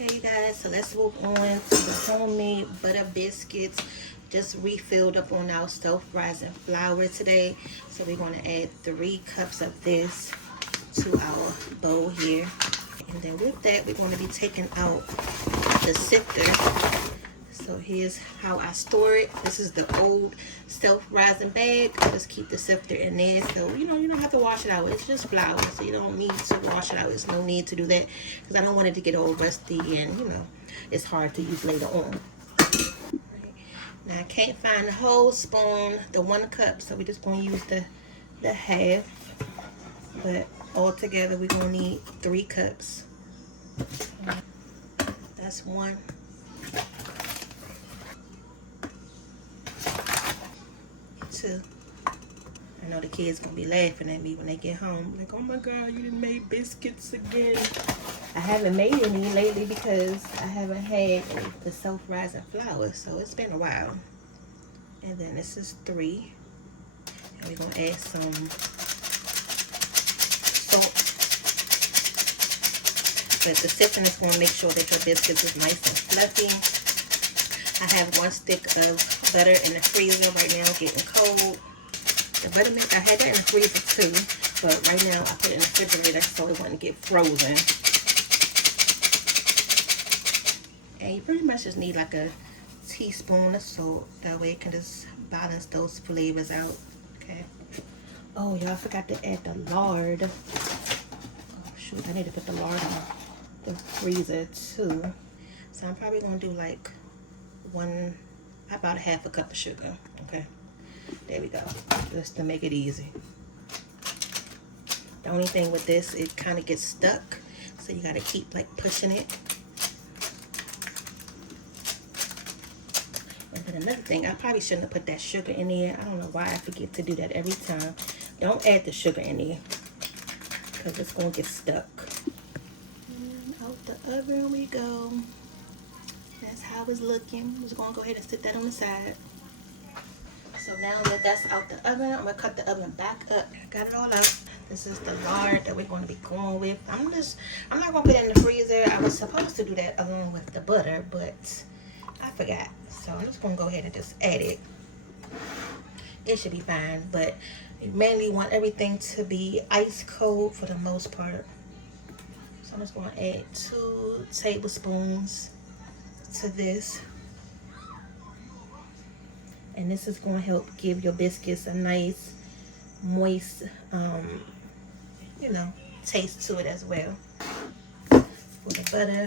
Okay, you guys, so let's move on to the homemade butter biscuits. Just refilled up on our self-rising flour today. So we're going to add 3 cups of this to our bowl here. And then with that, we're going to be taking out the sifter. So here's how I store it. This is the old self-rising bag. I just keep the sifter in there. So, you don't have to wash it out. It's just flour. So you don't need to wash it out. There's no need to do that because I don't want it to get all rusty and, it's hard to use later on. Now I can't find the whole spoon, the 1 cup. So we're just going to use the half. But altogether, we're going to need 3 cups. That's 1. 2. I know the kids gonna be laughing at me when they get home. Like, oh my God, you done made biscuits again. I haven't made any lately because I haven't had the self-rising flour, so it's been a while. And then this is 3. And we're gonna add some salt. But the sifting is gonna make sure that your biscuits is nice and fluffy. I have 1 stick of butter in the freezer right now, getting cold. The buttermilk, I had that in the freezer too, but right now I put it in the refrigerator so it wouldn't get frozen. And you pretty much just need like a teaspoon of salt. That way it can just balance those flavors out. Okay. Oh, y'all forgot to add the lard. Oh shoot, I need to put the lard in the freezer too. So I'm probably gonna do like about a half a cup of sugar. Okay, there we go, just to make it easy. The only thing with this, it kind of gets stuck, so you got to keep like pushing it. And then another thing, I probably shouldn't have put that sugar in there. I don't know why I forget to do that every time. Don't add the sugar in there because it's gonna get stuck. And out the oven we go. That's how it's looking. I'm just gonna go ahead and sit that on the side. So now that that's out the oven, I'm gonna cut the oven back up. Got it all out. This is the lard that we're gonna be going with. I'm not gonna put it in the freezer. I was supposed to do that along with the butter, but I forgot. So I'm just gonna go ahead and just add it. It should be fine, but you mainly want everything to be ice cold for the most part. So I'm just gonna add 2 tablespoons to this, and this is going to help give your biscuits a nice moist taste to it as well. For the butter,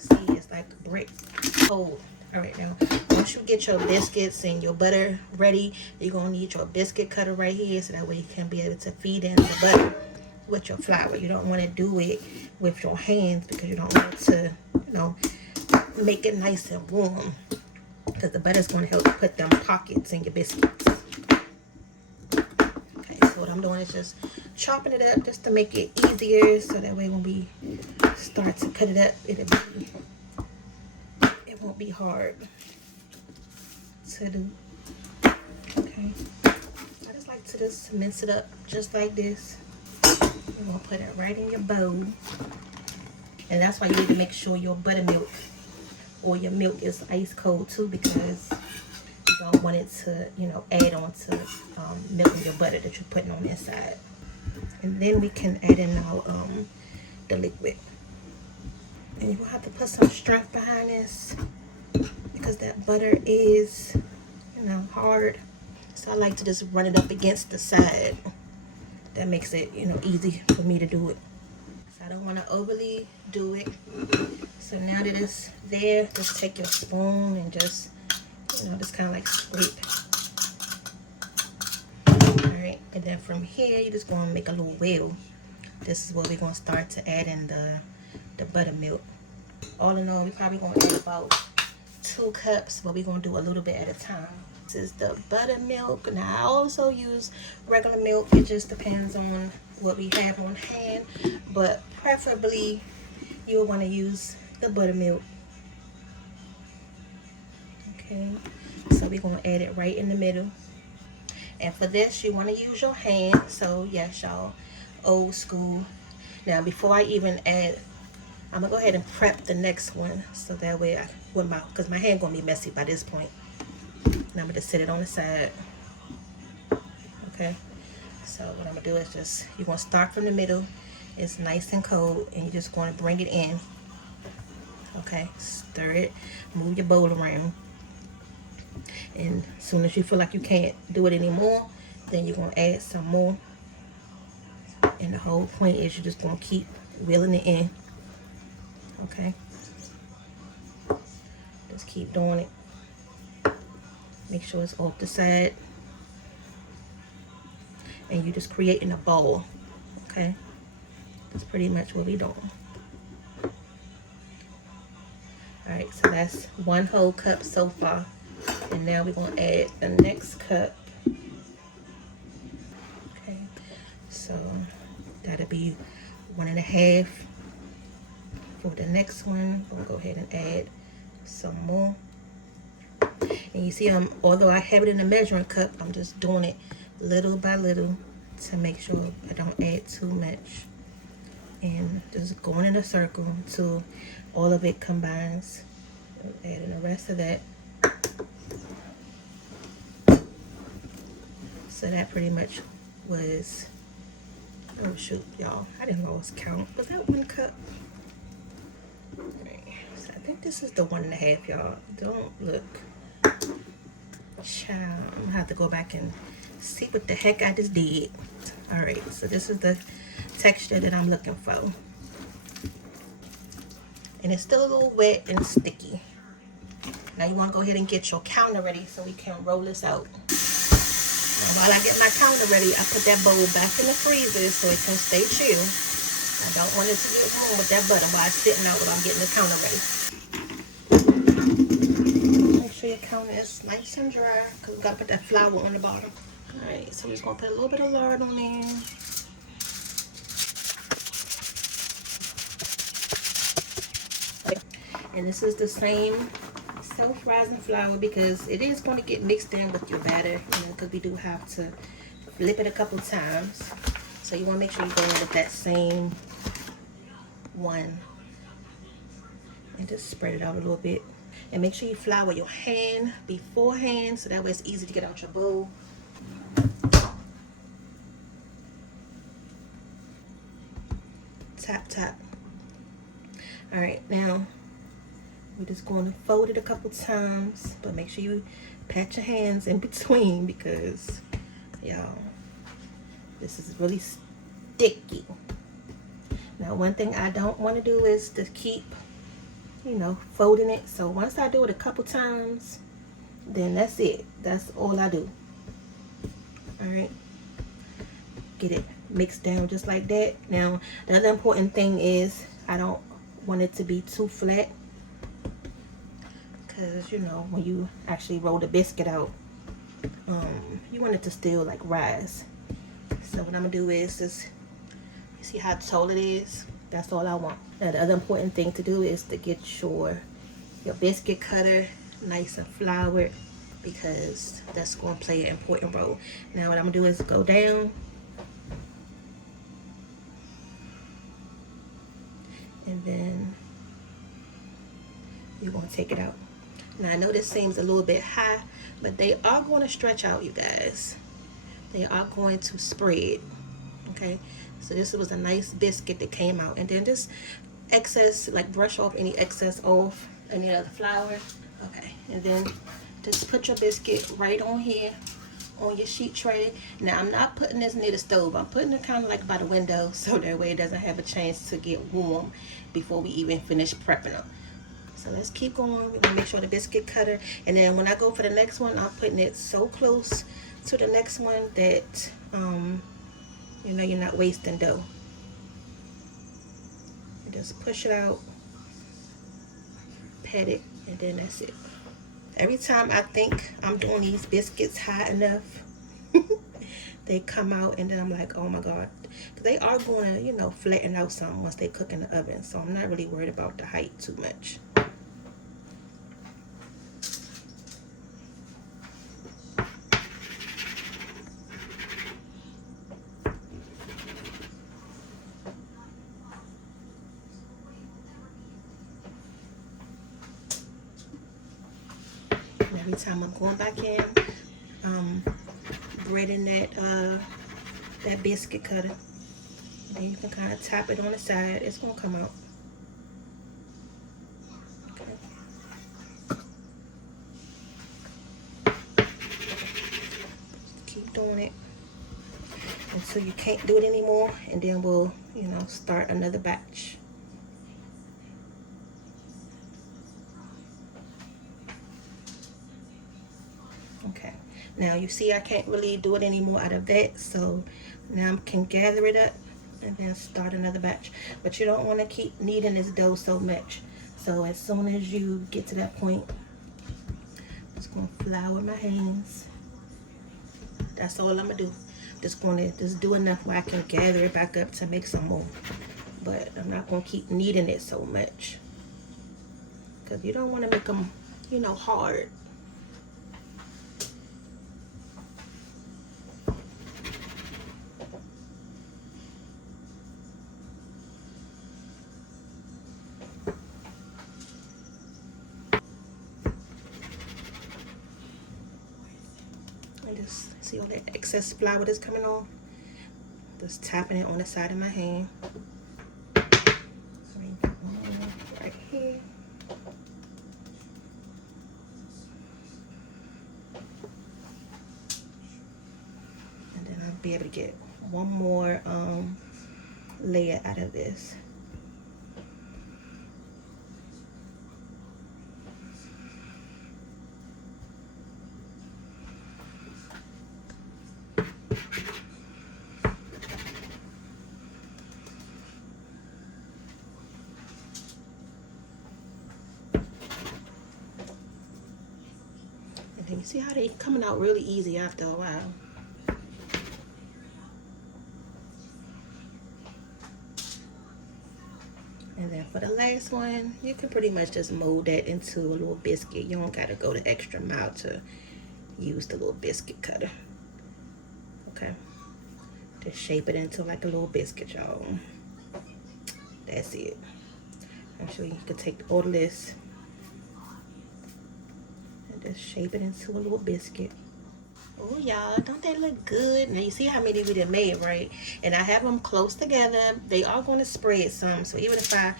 see, it's like brick cold. All right, now once you get your biscuits and your butter ready, you're going to need your biscuit cutter right here, so that way you can be able to feed in the butter with your flour. You don't want to do it with your hands because you don't want to make it nice and warm, because the butter is going to help put them pockets in your biscuits. Okay, so what I'm doing is just chopping it up just to make it easier, so that way when we start to cut it up, it won't be hard to do. Okay, I just like to just mince it up just like this. You're going to put it right in your bowl, and that's why you need to make sure your buttermilk or your milk is ice cold too, because you don't want it to, add on to milk and your butter that you're putting on the inside. And then we can add in now the liquid. And you're gonna have to put some strength behind this because that butter is, hard. So I like to just run it up against the side. That makes it, easy for me to do it. So I don't want to overly do it. So now that it's there, just take your spoon and just, just kind of like scrape. Alright, and then from here, you're just going to make a little well. This is where we're going to start to add in the buttermilk. All in all, we're probably going to add about 2 cups, but we're going to do a little bit at a time. This is the buttermilk. Now, I also use regular milk. It just depends on what we have on hand, but preferably you'll want to use the buttermilk. Okay, so we're going to add it right in the middle. And for this, you want to use your hand. So yes, y'all, old school. Now before I even add I'm gonna go ahead and prep the next one so that way because my hand gonna be messy by this point. And I'm gonna just set it on the side. Okay. So what I'm gonna do is you're gonna start from the middle. It's nice and cold, and you're just gonna bring it in. Okay. Stir it. Move your bowl around. And as soon as you feel like you can't do it anymore, then you're gonna add some more. And the whole point is you're just gonna keep wheeling it in. Okay. Just keep doing it. Make sure it's off the side. And you're just creating a ball. Okay. That's pretty much what we're doing. Alright, so that's 1 whole cup so far. And now we're going to add the next cup. Okay, so that'll be 1.5. For the next one, I'm going to go ahead and add some more. And you see, although I have it in a measuring cup, I'm just doing it little by little to make sure I don't add too much. And just going in a circle until all of it combines. Adding the rest of that. So that pretty much was, oh shoot, y'all, I didn't lose count. Was that 1 cup? Right. So I think this is the 1.5, y'all. Don't look. Child, I'm gonna have to go back and see what the heck I just did. All right, so this is the texture that I'm looking for. And it's still a little wet and sticky. Now you want to go ahead and get your counter ready so we can roll this out. Now while I get my counter ready, I put that bowl back in the freezer so it can stay chill. I don't want it to get warm with that butter while it's sitting out while I'm getting the counter ready. Make sure your counter is nice and dry because we got to put that flour on the bottom. Alright, so we're just going to put a little bit of lard on there. And this is the same self-rising flour because it is going to get mixed in with your batter, you know, because we do have to flip it a couple times. So you want to make sure you go in with that same one. And just spread it out a little bit. And make sure you flour your hand beforehand so that way it's easy to get out your bowl. Tap, tap. Alright, now we're just going to fold it a couple times, but make sure you pat your hands in between because, y'all, this is really sticky. Now, one thing I don't want to do is to keep, you know, folding it. So once I do it a couple times, then that's it. That's all I do. All right. Get it mixed down just like that. Now, the other important thing is I don't want it to be too flat. Because, you know, when you actually roll the biscuit out, you want it to still like rise. So what I'm gonna do is just, you see how tall it is? That's all I want. Now the other important thing to do is to get your biscuit cutter nice and floured because that's going to play an important role. Now what I'm gonna do is go down and then you're gonna take it out. Now I know this seems a little bit high, but they are going to stretch out, you guys. They are going to spread. Okay, so this was a nice biscuit that came out, and then just excess, like brush off any excess off any of the flour. Okay, and then just put your biscuit right on here on your sheet tray. Now I'm not putting this near the stove. I'm putting it kind of like by the window so that way it doesn't have a chance to get warm before we even finish prepping them. So let's keep going. We're gonna make sure the biscuit cutter, and then when I go for the next one, I'm putting it so close to the next one that you know, you're not wasting dough. You just push it out, pat it, and then that's it. Every time I think I'm doing these biscuits high enough, they come out, and then I'm like, oh my god, because they are going to, you know, flatten out some once they cook in the oven. So I'm not really worried about the height too much. every time I'm going back in, breading that biscuit cutter. And then you can kind of tap it on the side. It's gonna come out. Okay. Keep doing it until you can't do it anymore, and then we'll, you know, start another batch. Okay, now you see I can't really do it anymore out of that, so now I can gather it up and then start another batch. But you don't want to keep kneading this dough so much. So as soon as you get to that point, I'm just gonna flour my hands. That's all I'm gonna do. Just gonna do enough where I can gather it back up to make some more. But I'm not gonna keep kneading it so much, because you don't want to make them, you know, hard. Just see all that excess flour that's coming on. Just tapping it on the side of my hand. Right here. And then I'll be able to get one more layer out of this. You see how they coming out really easy after a while. And then for the last one, you can pretty much just mold that into a little biscuit. You don't gotta go the extra mile to use the little biscuit cutter. Okay, just shape it into like a little biscuit, y'all. That's it. I'm sure you can take the odorless. Just shape it into a little biscuit. Oh, y'all, don't they look good? Now you see how many we done made, right? And I have them close together. They are going to spread some, so even if I,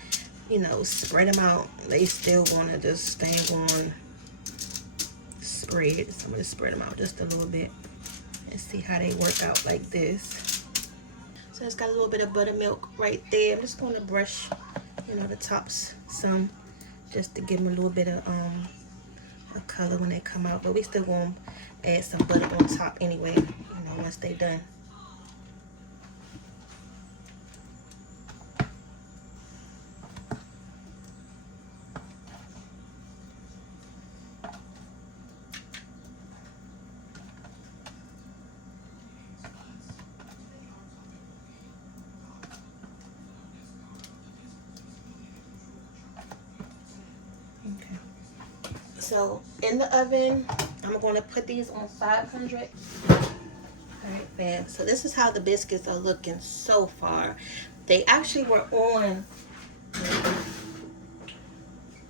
you know, spread them out, they still want to just stay on spread. So I'm going to spread them out just a little bit and see how they work out like this. So it's got a little bit of buttermilk right there. I'm just going to brush, you know, the tops some, just to give them a little bit of a color when they come out. But we still want to add some butter on top anyway, you know, once they're done. So in the oven, I'm going to put these on 500. All right, fam. So this is how the biscuits are looking so far. They actually were on,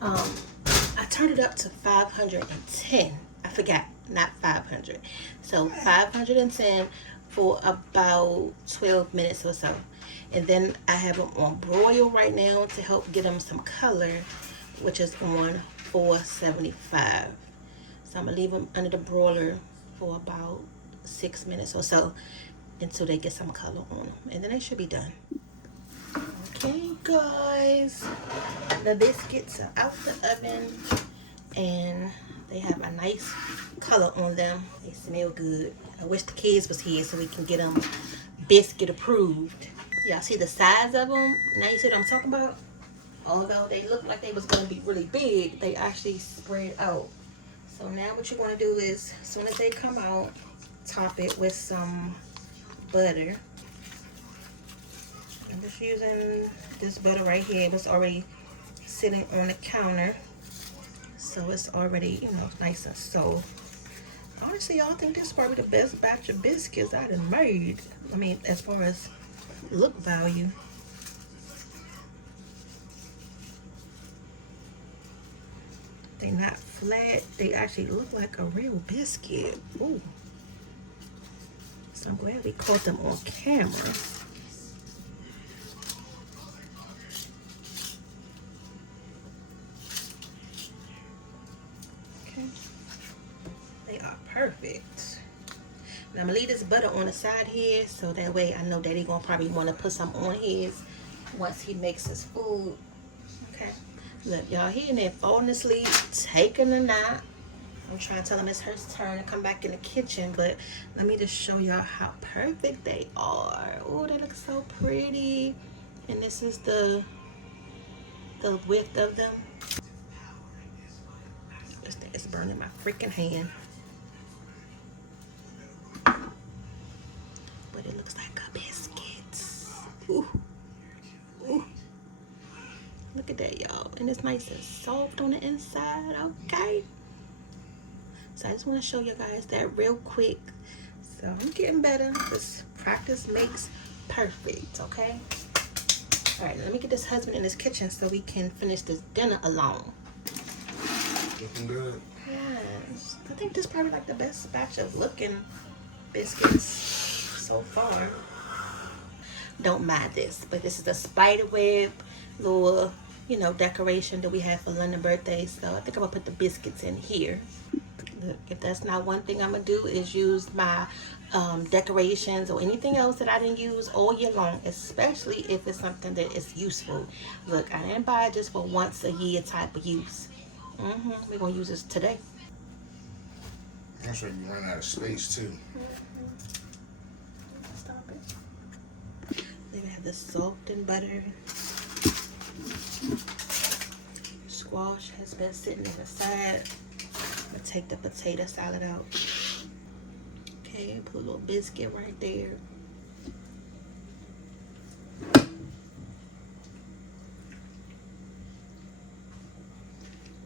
I turned it up to 510. I forgot, not 500. So 510 for about 12 minutes or so. And then I have them on broil right now to help get them some color, which is on 475. So I'm gonna leave them under the broiler for about 6 minutes or so until they get some color on them, and then they should be done. Okay, guys, the biscuits are out the oven and they have a nice color on them. They smell good. I wish the kids was here so we can get them biscuit approved. Y'all see the size of them? Now you see what I'm talking about? Although they look like they was going to be really big, they actually spread out. So now what you're going to do is, as soon as they come out, top it with some butter. I'm just using this butter right here. It was already sitting on the counter, so it's already, you know, nice and soft. Honestly, I think this is probably the best batch of biscuits I done made. I mean, as far as look value. They're not flat. They actually look like a real biscuit. Ooh. So I'm glad we caught them on camera. Okay. They are perfect. Now I'm gonna leave this butter on the side here so that way I know that he's gonna probably want to put some on his once he makes his food. Okay. Look, y'all, he in there falling asleep, taking a nap. I'm trying to tell him it's her turn to come back in the kitchen, but let me just show y'all how perfect they are. Oh, they look so pretty. And this is the width of them. This thing is burning my freaking hand. But it looks like a biscuit. Ooh. Ooh. Look at that, y'all. And it's nice and soft on the inside, okay? So I just want to show you guys that real quick. So I'm getting better. This practice makes perfect, okay? All right, let me get this husband in this kitchen so we can finish this dinner alone. Looking good. Yes. I think this is probably like the best batch of looking biscuits so far. Don't mind this, but this is a spider web little, you know, decoration that we have for London birthday. So I think I'm gonna put the biscuits in here. Look, if that's not one thing I'm gonna do is use my decorations or anything else that I didn't use all year long, especially if it's something that is useful. Look, I didn't buy it just for once a year type of use. We're gonna use this today. That's why you run out of space too. Stop it. Then we have the salt and butter. Squash has been sitting on the side. I'm gonna take the potato salad out. Okay, put a little biscuit right there.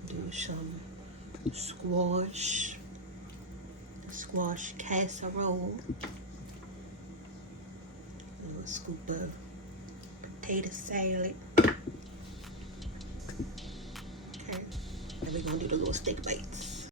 Do some squash casserole. A little scoop of potato salad. Okay, and we're gonna do the little steak bites.